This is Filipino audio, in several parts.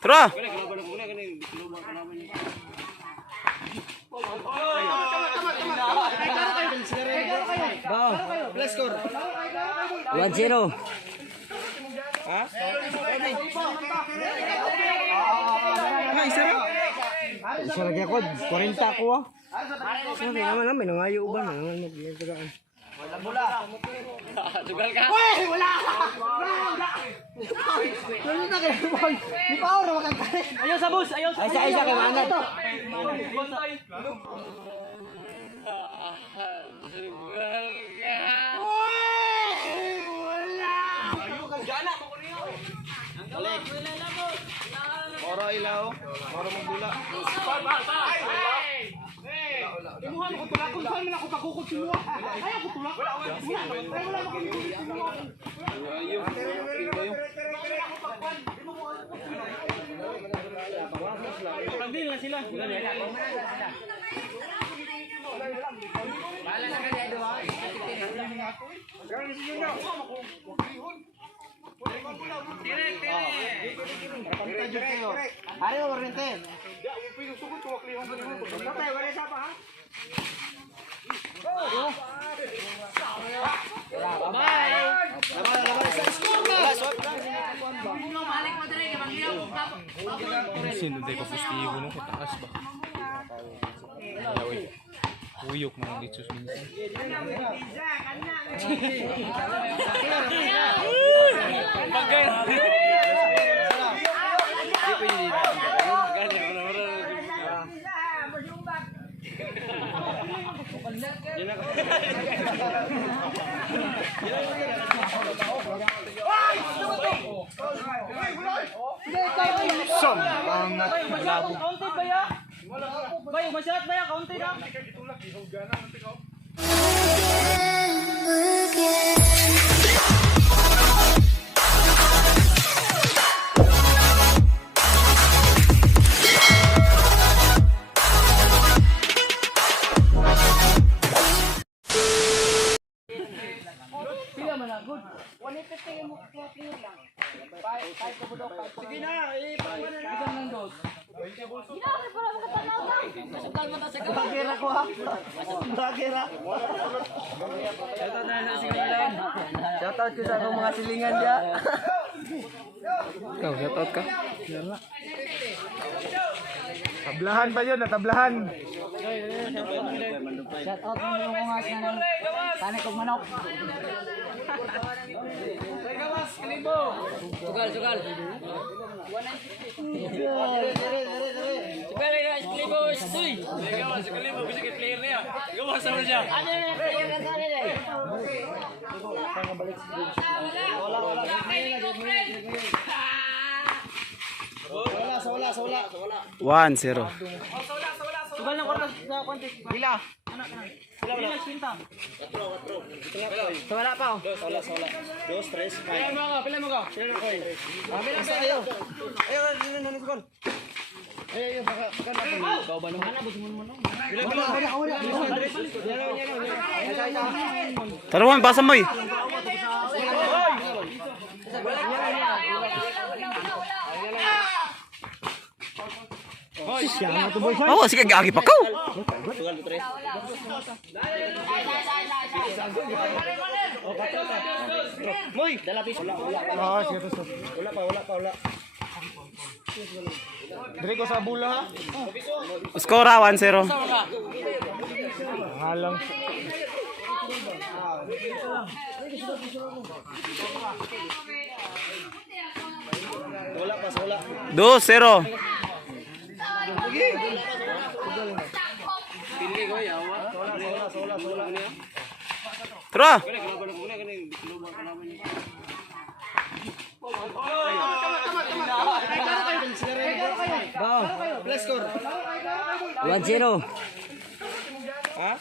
Tara! Let's score. 1-0. Ha? Isa lagi ako, 40 ako ah. Sabi naman may nangayo ba na nagtagaan. Wala bola. Tugal ka. Uy, wala. Ano na kayo? Di pa ako naman kanta. Ayaw sa bus, ayaw sa. Isa kay mangat. Moro ilaw. Moro magbula. Imuhan ko tulak kung saan man ako pagkukot sinuha. Ayaw ko tulak. Wala ko. Pagbil na sila. Bala na kanya do ha. Direct. Hari oriente. Sino day pa postigo no kataas ba? Uyok mga litsus minsan. Sampangat malabo. Counted ba ya? Bay, masyat ba ya? Counted na. Pila man na good. 150 mo clear lang. 5 ko budok. Sige na, ipang na. Isang lang dos. Ginawa para makatanaw lang. Masukal mo ta sa kamay. Bagira ko ha. Bagira. Shoutout ko sa akong mga silingan dia. Ikaw, shoutout ka? Tablahan pa yun, natablahan. Shout out mo yung mga tanik kong manok. Sugal. Sugal guys, Klibos. Tuy. Gawas, kalibo bisa kay player niya. Gawas sa siya. Ano na player ka sa nila? Wala. 1-0. Sugal ng kwarta sa konti. Bila. Pila sinta. Wala pa oh. Wala. 2, 3, 5. Pila mo ka. Sino na ko eh? Asa ayo. Ayo, nino gol. Ayo, baka na po. Ikaw ba no? Wala. Taruan, basa mo eh. Oh, sige gagi pa ko. Moy, dala piso. Ah, sige to. Wala. Dire ko sa bula ha. Score 1-0. Halang. Wala. 2-0. Pili ko yawa. Wala. Tara! Let's score. 1-0. Ha?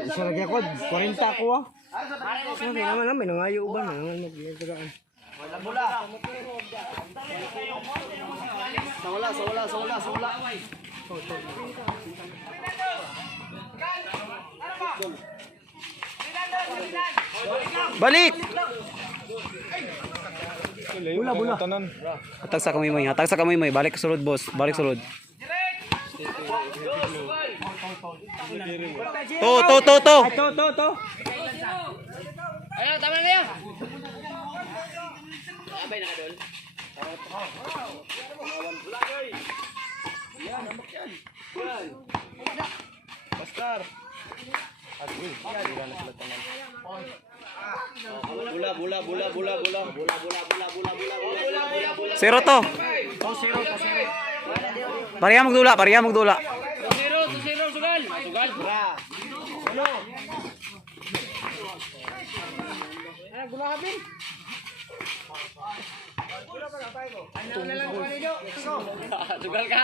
Isa lagi ako, 40 ako ah. Sabi naman may nangayo ba na nagtagaan. Wala bola. Wala. Balik! Bula, bula. Tanan. Hatag sa kamay mo, hatag sa kamay mo. Balik sulod, boss. Balik sulod. To. To. Ayo, tama na niya. Abay na kadol. Pastor. Bula. Zero to. Pariya magdula. Zero, sugal. Sugal ka.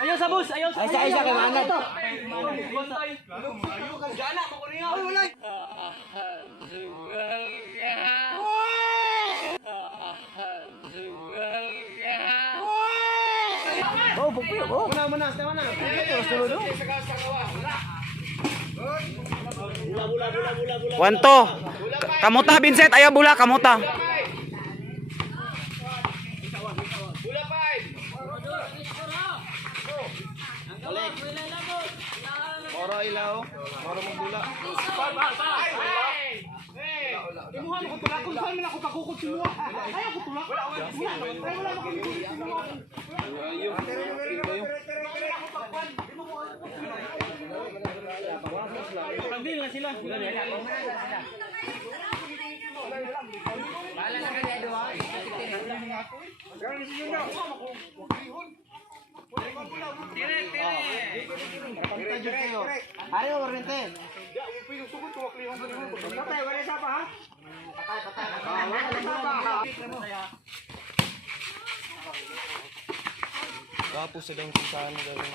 Ayaw sa bus, ayaw sa. Ay, isa kay manad. Oh, bukyo. Oh. Muna. Wanto. Kamuta, Vincent. Ayaw bula, kamuta. Moro ilaw. Moro magbula. Imuhan ko tulak kung saan man ako pagkukot sinuha. Ayaw ko tulak. Wala mo kami. Pagbil na sila. Bahala na ka dito ha. Ayaw oriente. Patay, wala isa pa ha? Tapos sa dang kung saan gawin.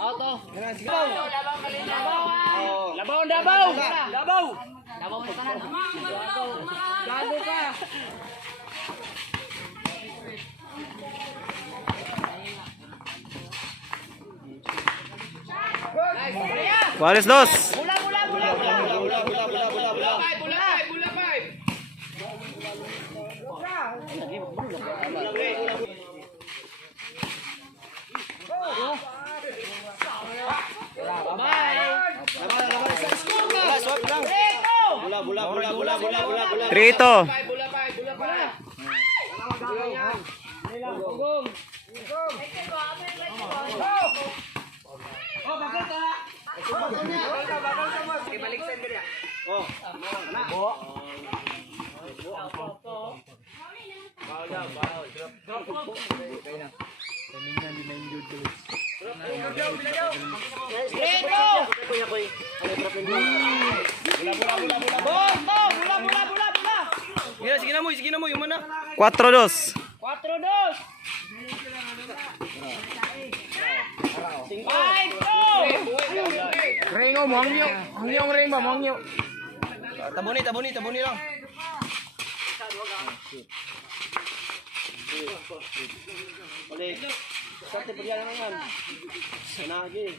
Auto. Labaw. Labaw na tanan. Gago ka. Walis dos. Bula. Trito. Sige na mo, yung mana. 4-2. 4-2. 5-2. Ringo mo, hangyong ring mo, hangyo. Tabuni lang. Balik. Sate pagyan naman. Sanagi.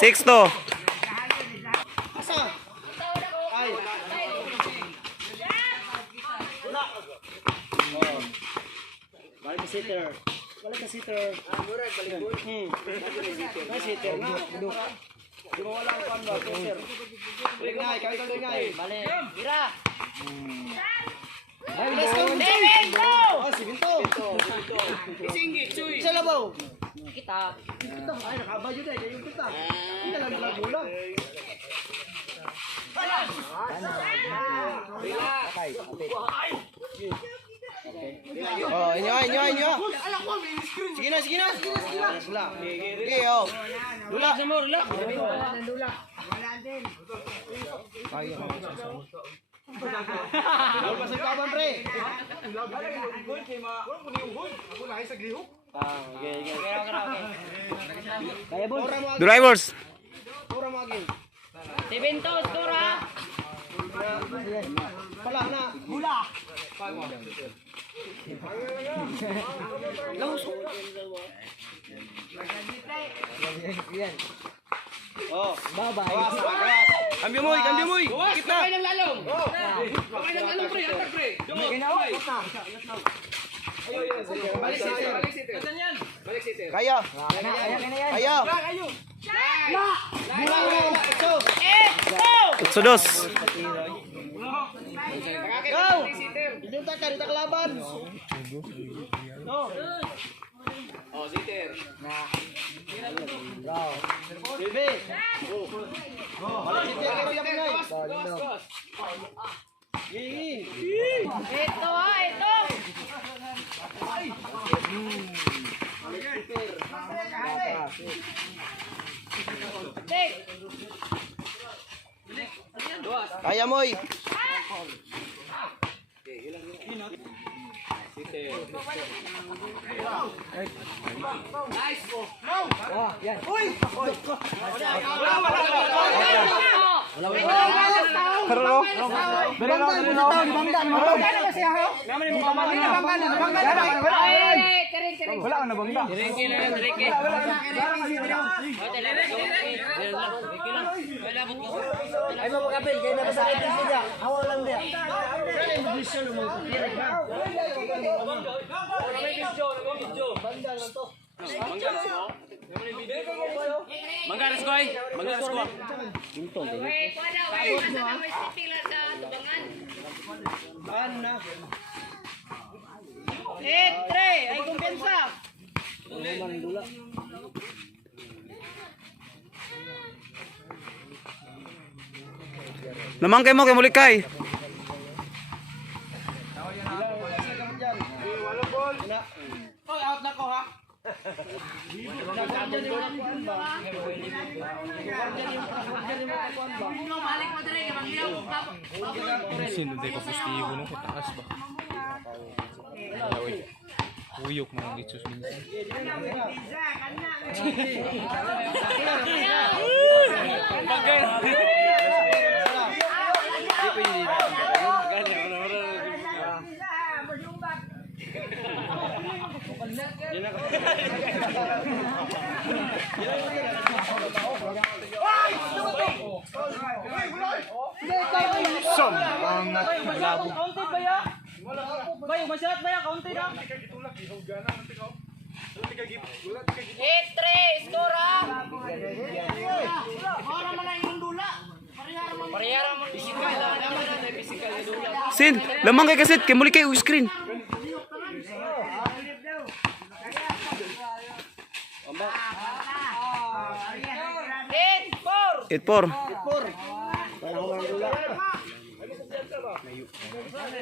Six to. Balik ka sitter. Balik ka sitter. Murag balik ko. Na sitter na. Di mo wala ang panda, sitter. Balik na, ikaw na. Balik. Mira. Let's go. Binto. Oh, si Binto. Isinggi, chuy. Sa labaw. Kita. Ito, ay nakabadyo dahil kayo kita. Hindi lang nagbulang. Oh, inyo. Sige na. Dula. Sige, oh. Dula. Dula pa sa kaban, pre. Drivers. Pura mo agin. Tibentos, tura. Pala na. Oh, Bye-bye. Cambio mo. Kita. Ng lalong. Kamay ng lalong, pre. Atak, pre. Balik sitter. Saan yan? Balik sitter. Kaya. Kaya. Utso dos. go! Dito ka, dito kalaban. No. Oh, sitter. Bebe. Balik siya kayo siya pinay. Ito ha, ito. Tik. Kaya mo. Ay, kering. Wala ka na bangga. Ay mo kapil, kaya na sa akin siya. Hawa lang dia. Manggaras ko ay. Manggaras ko. Wait, wala. May pila sa tubangan. Ana. Tre, ay kumpensa. Namangkay mo kay Mulikay. Oy, out na ko ha. Balik mo dali, maglaw. Sinunday ko postigo no kataas ba. Uyok mga litsus minsan. Kaunti ba ya? Bay, masyadot ba ya? Kaunti na. Tre, score ha. Sin, lamang kay kasit kay Mulikay u screen. Hit, 8-4.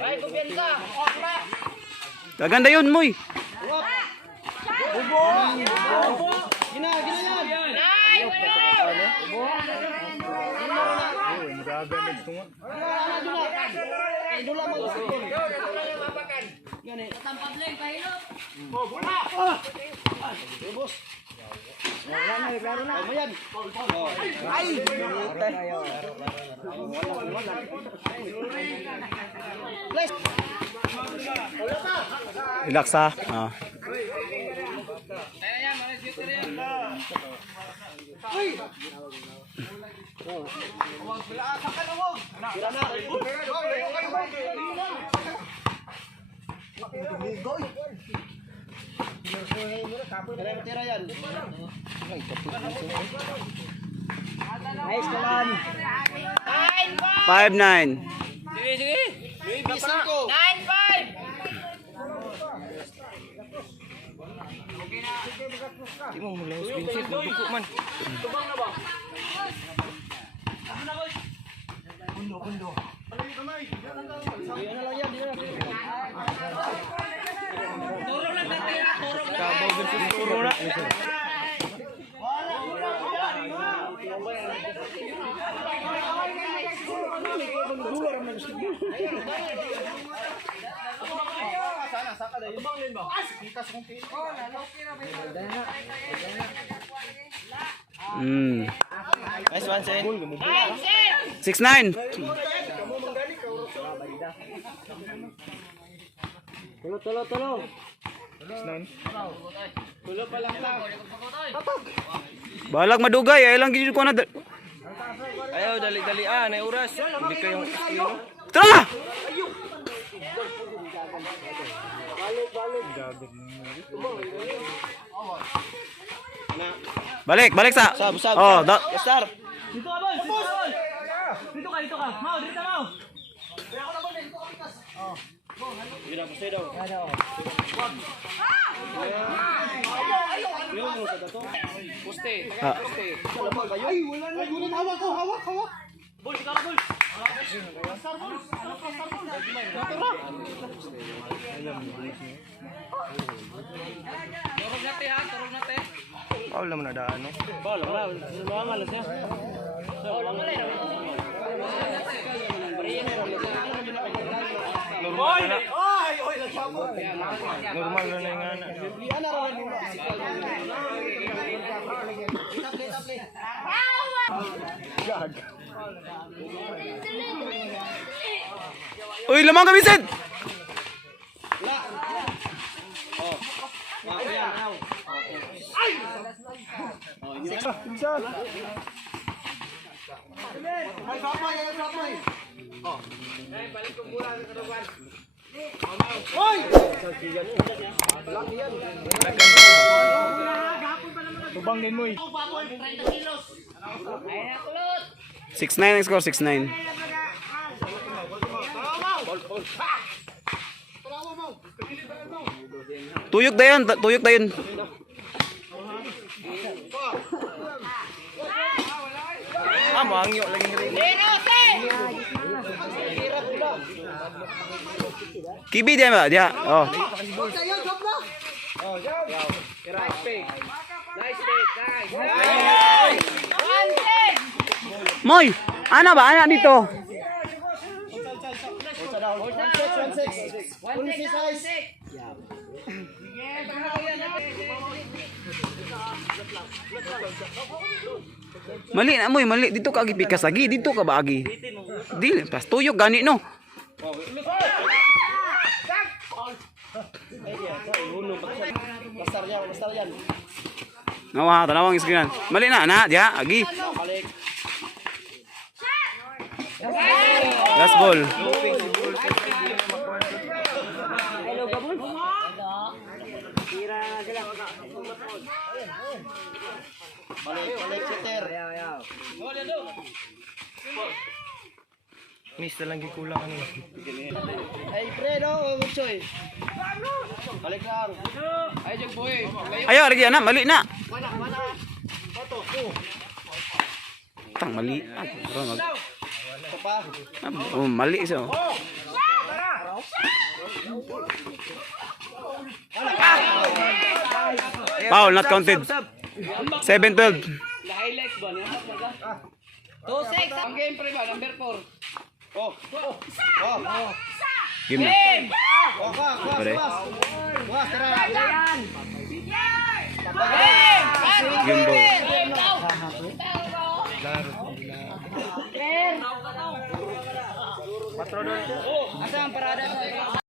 Bay, kumpensa. Okra. Kaganda yun, Moy. Gina yan. Nay, Dula mo. Tampabling, pahilo. Ayan. Relax ha. Ah. Tira yan. Nice kawan. 9-5. 5-9. Sige. Bisan ko. 9-5. Di mo mula yung spin duko man. Tubang na ba? Yan na lang yan, di na. Kabaw versus turo na. Nice one, Sen. 6-9. Tulo. Balag madugay, ay lang gid ko na. Ayaw, dali-dali. Nay oras. Hindi kayong estilo. Tara na. Balik sa. Sab. Oh, Star. Dito ka, boss! Dito ka! Mau, dito mau! Hindi na, pusti daw. Pusti. Pusti. Ay, wala na. Hawak. Bol, ikaw bol! Turog natin. Paul naman na daan, no? Paul, wala. Lumangal siya. Normal na yung anak. Uy, lamang kami, Sid. Tubang din mo eh. 6-9 ang score, 6-9. Tuyok dayon. Mangyo lagi rin. Kibi dia ba? Dia. Oh. Moy, ana ba? Ana dito. Mali na moy, mali dito ka agi pikas lagi, dito ka ba agi? Dili, pas tuyok gani no. Bastar yan. Nawa, tanawang screenan. Mali na, dia agi. Last ball. Balik sitter. Miss na lang gikulang ano. Ay, Fredo, Muchoy. Balik lang. Ay, Jog Boy. Ayo, lagi na, mali na. Tang mali. Oh, mali siya. Foul, not counted. 7-12. Highlights ba niya? 2-6. Ang game pre ba? Number 4. Game na. Pare. Game ball. Asa ang parada?